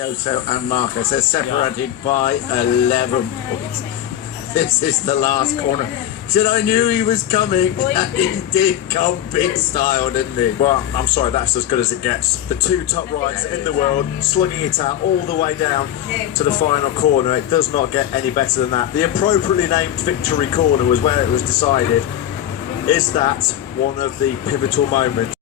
Dovizioso and Marquez. They're separated by 11 points. This is the last corner. Said I knew he was coming, and he did come big style, didn't he? Well, I'm sorry, that's as good as it gets. The two top riders in the world slugging it out all the way down to the final corner. It does not get any better than that. The appropriately named victory corner was where it was decided. Is that one of the pivotal moments?